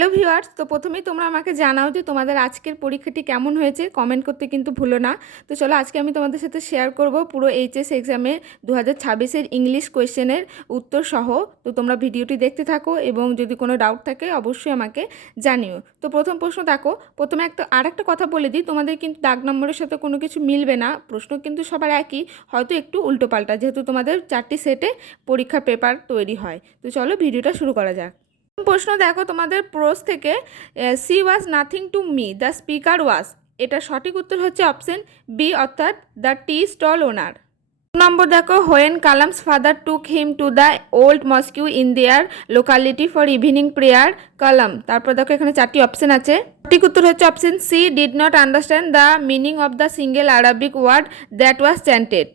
Hello viewers, তো প্রথমেই তোমরা আমাকে জানাও যে তোমাদের আজকের পরীক্ষাটি কেমন হয়েছে। কমেন্ট করতে কিন্তু ভুলো না। তো চলো আজকে আমি তোমাদের সাথে শেয়ার করব পুরো এইচএস এক্সামে 2026-এর ইংলিশ কোয়েশ্চেনের উত্তর সহ। তো তোমরা ভিডিওটি দেখতে থাকো এবং যদি কোনো ডাউট থাকে অবশ্যই আমাকে জানিও। তো প্রথম প্রশ্ন দেখো, প্রথমে আরেকটা কথা বলে দিই, তোমাদের কিন্তু দাগ নম্বরের সাথে কোনো কিছু মিলবে না। প্রশ্ন কিন্তু সবার একই, হয়তো একটু উল্টোপাল্টা, যেহেতু তোমাদের 4টি সেটে পরীক্ষার পেপার তৈরি হয়। তো চলো ভিডিওটা শুরু করা যাক। প্রশ্ন দেখো তোমাদের প্রোস থেকে, she was nothing to me, the speaker was. এটা সঠিক উত্তর হচ্ছে অপশন বি, অর্থাৎ the tea stall owner. Number দেখো, when Kalam's father took him to the old mosque in their locality for evening prayer, Kalam. তারপর দেখো এখানে 4টি অপশন আছে। সঠিক উত্তর হচ্ছে option C, did not understand the meaning of the single Arabic word that was chanted.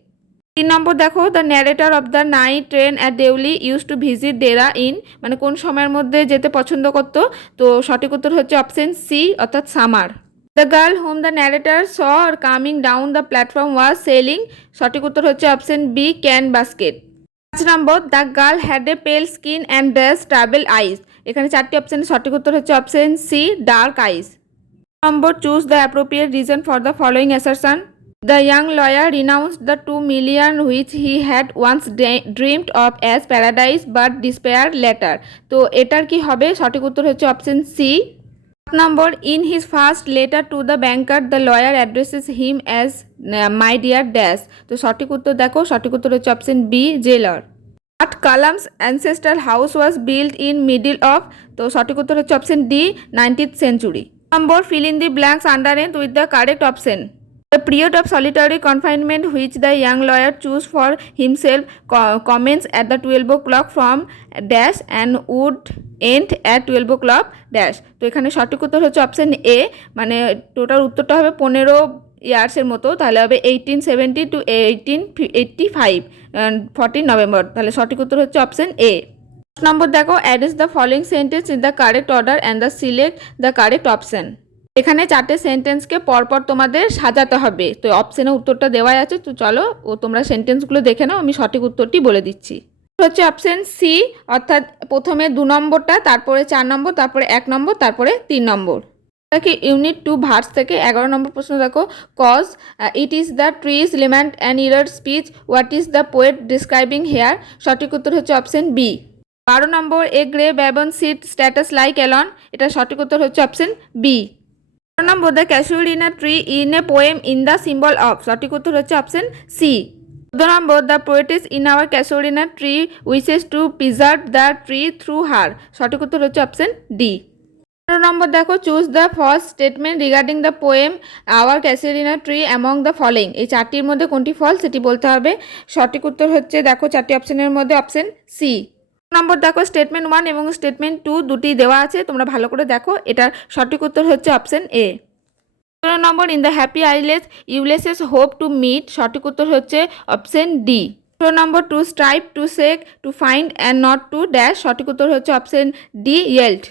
3 number দেখো, the narrator of the night train at Deoli used to visit Dehra in, মানে কোন সময়ের মধ্যে যেতে পছন্দ করতো। তো সঠিক উত্তর হচ্ছে অপশন সি, অর্থাৎ summer. The girl whom the narrator saw coming down the platform was selling, সঠিক উত্তর হচ্ছে option B, cane basket. 5 number, the girl had a pale skin and dash travel eyes. এখানে 4টি অপশনের সঠিক উত্তর হচ্ছে option C, dark eyes. Number, choose the appropriate reason for the following assertion. The young lawyer renounced the 2 million which he had once dreamed of as paradise but despair later. তো এটার কি হবে? সঠিক উত্তর হচ্ছে option C. Number, in his first letter to the banker the lawyer addresses him as my dear dash. তো সঠিক উত্তর দেখো, সঠিক উত্তর হচ্ছে অপশন বি, জেলার। But Kalam's ancestral house was built in middle of, তো সঠিক উত্তর হচ্ছে option D, 19th century. Number, fill in the blanks underneath with the correct option. The period of solitary confinement which the young lawyer chose for himself commences at the 12 o'clock from dash and would end at 12 o'clock dash. তো এখানে সঠিক উত্তর হচ্ছে option এ, মানে total উত্তরটা হবে 15 ইয়ার্সের মতো, তাহলে হবে 1870 to 1885, 14 নভেম্বর। তাহলে সঠিক উত্তর হচ্ছে অপশন এ। নম্বর দেখো, arrange the following sentence in the correct order and the select the correct option. এখানে 4টে সেন্টেন্সকে পরপর তোমাদের সাজাতে হবে। তো অপশনে উত্তরটা দেওয়াই আছে, তো চলো তোমরা সেন্টেন্সগুলো দেখে নাও, আমি সঠিক উত্তরটি বলে দিচ্ছি। হচ্ছে অপশন সি, অর্থাৎ প্রথমে 2 নম্বরটা, তারপরে 4 নম্বর, তারপরে 1 নম্বর, তারপরে 3 নম্বর। দেখি ইউনিট 2 ভার্স থেকে 11 নম্বর প্রশ্ন দেখো, cause it is the trees lament and error speech, what is the poet describing here. সঠিক উত্তর হচ্ছে option B. 12 number, a grey baboon sit statues like alone, এটা সঠিক উত্তর হচ্ছে option B. Number, the casual in a tree in a poem in the symbol of, সঠিক উত্তর হচ্ছে option C. 14 number, the poetess in our casual tree wishes to preserve the tree through her, সঠিক উত্তর হচ্ছে option D. 15 number দেখো, choose the first statement regarding the poem our casual tree among the following. এই 4টির মধ্যে কোনটি false সেটি বলতে হবে। সঠিক উত্তর হচ্ছে দেখো 4টি অপশনের মধ্যে অপশন সি। নম্বর দেখো, স্টেটমেন্ট 1 এবং স্টেটমেন্ট 2 দুটি দেওয়া আছে, তোমরা ভালো করে দেখো, এটার সঠিক উত্তর হচ্ছে option A. 15 number, in the happy island Ulysses hope to meet, সঠিক উত্তর হচ্ছে option D. 16 number, to strive to seek to find and not to dash, সঠিক উত্তর হচ্ছে option D, yield.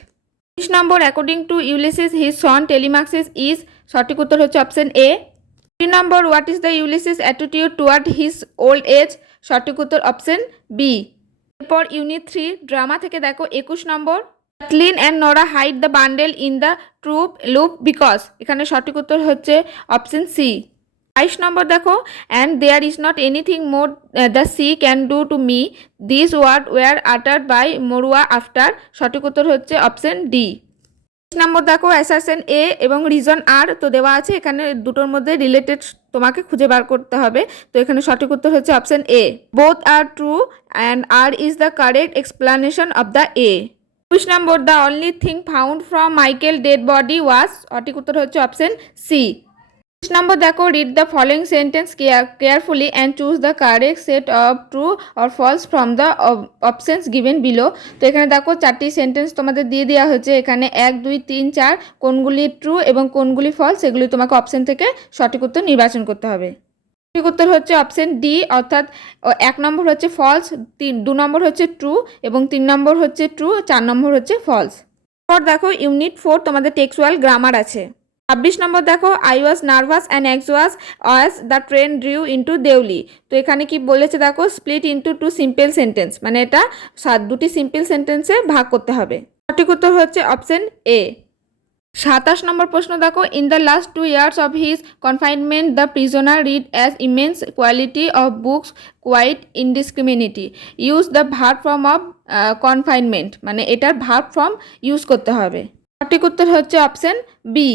20 number, according to Ulysses his son Telemachus is, সঠিক উত্তর হচ্ছে option A. 3 number, what is the Ulysses attitude toward his old age, সঠিক উত্তর option B. এরপর unit 3 drama থেকে দেখো 21 number, clean and Nora hide the bundle in the troop loop because, এখানে সঠিক উত্তর হচ্ছে অপশন সি। 22 নম্বর দেখো, and there is not anything more the sea can do to me, this word were uttered by Maurya after, সঠিক উত্তর হচ্ছে option D. নম্বর দেখো, assertion এ এবং রিজন আর তো দেওয়া আছে, এখানে দুটোর মধ্যে রিলেটেড তোমাকে খুঁজে বার করতে হবে। তো এখানে সঠিক উত্তর হচ্ছে option A, both are true and R is the correct explanation of the A. 20 number, the only thing found from Michael dead body was, সঠিক উত্তর হচ্ছে অপশন সি। 20 নম্বর দেখো, read the following sentence carefully and choose the correct set of true or false from the options given below. তো এখানে দেখো 4টি sentence তোমাদের দিয়ে দেওয়া হয়েছে, এখানে 1, 2, 3, 4 কোনগুলি ট্রু এবং কোনগুলি ফলস সেগুলি তোমাকে অপশন থেকে সঠিক উত্তর নির্বাচন করতে হবে। সঠিক উত্তর হচ্ছে অপশন ডি, অর্থাৎ 1 নম্বর হচ্ছে ফলস, 2 নম্বর হচ্ছে ট্রু এবং 3 নম্বর হচ্ছে ট্রু, 4 নম্বর হচ্ছে ফলস। এরপর দেখো ইউনিট 4 তোমাদের টেক্সচুয়াল গ্রামার আছে। 26 নম্বর দেখো, I was nervous and anxious as the train drew into Deoli. তো এখানে কি বলেছে দেখো, স্প্লিট ইন্টু 2 সিম্পল সেন্টেন্স, মানে এটা 2টি সিম্পল সেন্টেন্সে ভাগ করতে হবে। সঠিক উত্তর হচ্ছে অপশন এ। 27 নম্বর প্রশ্ন দেখো, in the last 2 years of his confinement the prisoner read as immense quality of books quite indiscriminately, use the verb form of confinement, মানে এটার ভার্ব ফর্ম ইউজ করতে হবে। সঠিক উত্তর হচ্ছে অপশন বি।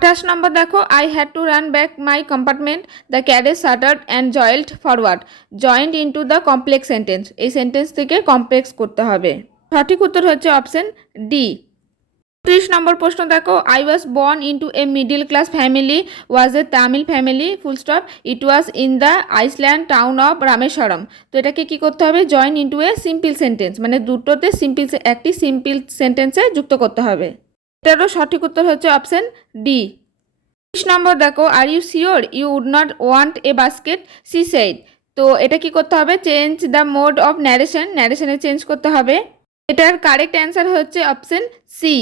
28 নম্বর দেখো, I had to run back my compartment, the carriage shuddered and joint forward, joint into the complex sentence, এই sentence থেকে কমপ্লেক্স করতে হবে। সঠিক উত্তর হচ্ছে অপশন ডি। 30 নম্বর প্রশ্ন দেখো, I was born into A middle class family, was A Tamil family, full stop, it was in the Iceland town of Rameswaram. তো এটাকে কি করতে হবে, join into a simple sentence, মানে দুটোতে একটি সিম্পল সেন্টেন্সে যুক্ত করতে হবে। এটারও সঠিক উত্তর হচ্ছে অপশন ডি। 30 নম্বর দেখো, are you sure you would not want a basket, she said. তো এটা কি করতে হবে, change the mode of narration, ন্যারেশনে চেঞ্জ করতে হবে। এটার কারেক্ট অ্যান্সার হচ্ছে অপশন সি।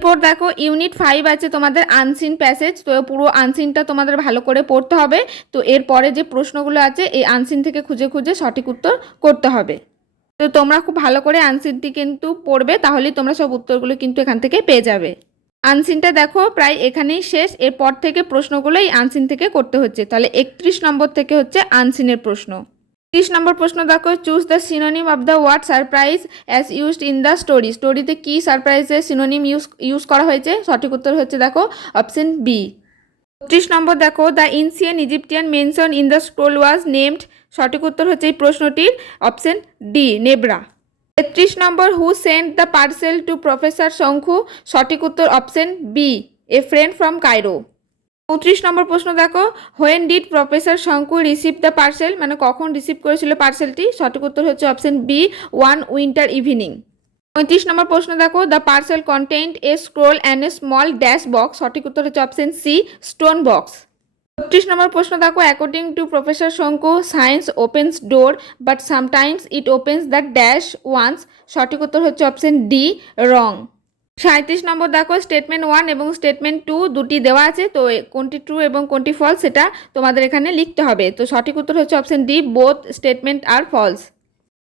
এরপর দেখো, ইউনিট 5 আছে তোমাদের আনসিন প্যাসেজ, তো পুরো আনসিনটা তোমাদের ভালো করে পড়তে হবে। তো এরপরে যে প্রশ্নগুলো আছে এই আনসিন থেকে খুঁজে খুঁজে সঠিক উত্তর করতে হবে। তো তোমরা খুব ভালো করে আনসিনটি কিন্তু পড়বে, তাহলেই তোমরা সব উত্তরগুলো কিন্তু এখান থেকে পেয়ে যাবে। আনসিনটা দেখো প্রায় এখানেই শেষ, এরপর থেকে প্রশ্নগুলো এই আনসিন থেকে করতে হচ্ছে। তাহলে 31 নম্বর থেকে হচ্ছে আনসিনের প্রশ্ন। 30 নম্বর প্রশ্ন দেখো, choose the synonym of the word surprise as used in the story, স্টোরিতে কি সারপ্রাইজের সিনোনিম ইউজ করা হয়েছে, সঠিক উত্তর হচ্ছে দেখো অপশন বি। 32 নম্বর দেখো, the ancient Egyptian mention in the scroll was named, সঠিক উত্তর হচ্ছে এই প্রশ্নটির option D, Nebra. 33 number, who sent the parcel to professor Shanku, সঠিক উত্তর option B, a friend from Cairo. 34 number প্রশ্ন দেখো, when did professor Shanku receive the parcel, মানে কখন রিসিভ করেছিল পার্সেলটি, সঠিক উত্তর হচ্ছে option B, one winter evening. 35 number প্রশ্ন দেখো, the parcel content A scroll and a small dash box, সঠিক উত্তর হচ্ছে option C, stone box. 36 number প্রশ্ন দেখো, according to professor Shanku science opens door but sometimes it opens the dash ones, সঠিক উত্তর হচ্ছে অপশন ডি, রং। 37 নম্বর দেখো, স্টেটমেন্ট 1 এবং স্টেটমেন্ট 2 দুটি দেওয়া আছে, তো কোনটি ট্রু এবং কোনটি ফলস সেটা তোমাদের এখানে লিখতে হবে। তো সঠিক উত্তর হচ্ছে option D, both statement are false.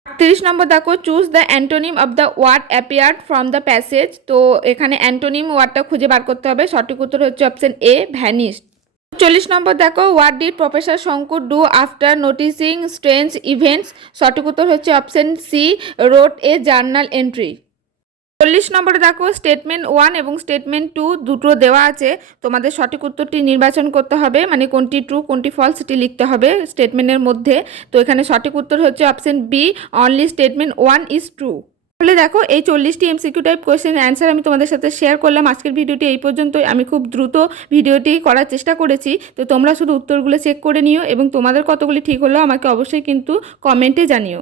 38 number দেখো, choose the antonym of the word appeared from the passage, তো এখানে অ্যান্টোনিম ওয়ার্ডটা খুঁজে বার করতে হবে, সঠিক উত্তর হচ্ছে অপশন এ, ভ্যানিশড। 40 নম্বর দেখো, what did professor Shanku do after noticing strange events, সঠিক উত্তর হচ্ছে option C, wrote a journal entry. 40 নম্বরে দেখো, স্টেটমেন্ট 1 এবং স্টেটমেন্ট 2 দুটো দেওয়া আছে, তোমাদের সঠিক উত্তরটি নির্বাচন করতে হবে, মানে কোনটি ট্রু কোনটি ফলস সেটি লিখতে হবে স্টেটমেন্টের মধ্যে। তো এখানে সঠিক উত্তর হচ্ছে option B, only statement 1 is true. তাহলে দেখো, এই 40টি এমসিকিউ টাইপ কোয়েশ্চেনের অ্যান্সার আমি তোমাদের সাথে শেয়ার করলাম। আজকের ভিডিওটি এই পর্যন্তই। আমি খুব দ্রুত ভিডিওটি করার চেষ্টা করেছি, তো তোমরা শুধু উত্তরগুলো চেক করে নিও এবং তোমাদের কতগুলি ঠিক হলো আমাকে অবশ্যই কিন্তু কমেন্টে জানিও।